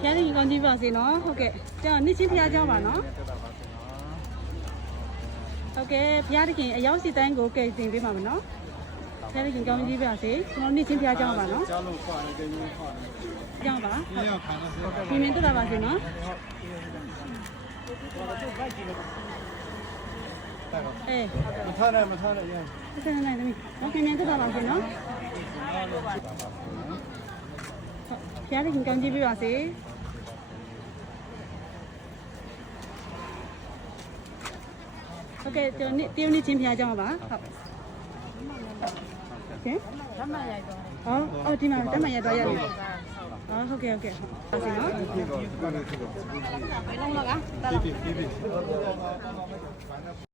ဖျားရင်ကောင်းကြည့်ပါစေနော်ဟုတ်ကဲ့ကျွန်တော်နေ့ချင်းဖျားကြောင်းပါနော်ဟုတ်ကဲ့ဖျားတခင်အရောက်စီတိုင်းကိုကဲတင်ပေးပါမနော်ဖျားတခင်ကောင်းကြည့်ပါစေကျွန်တော်နေ့ချင်းဖျားကြောင်းပါနော်ကြားလို့ခွာတယ်တင်းခွာတယ်ကြောင်းပါဟုတ်ကဲ့ခံနေစေဒီမင်းတက်တာပါစေနော်အေးမထားနဲ့ရန်ဆက်နေတယ်သမီးတော့ခင်ဗျာတက်တာပါစေနော်ဖျားတခင်ကောင်းကြည့်ပေးပါစေဟုတ်ကဲ့ကျွန်တော်တရုတ်နေ့ချင်းဖျားကြောင်းပါဟုတ်ကဲ့ဓမ္မရိုက်တော့အော်ဒီမှာဓမ္မရိုက်တော့ရတယ်ဟုတ်ကဲ့ပါစေနော်ဒီတော့ဒီလိုဖြစ်တော့ဘယ်လုံးတော့က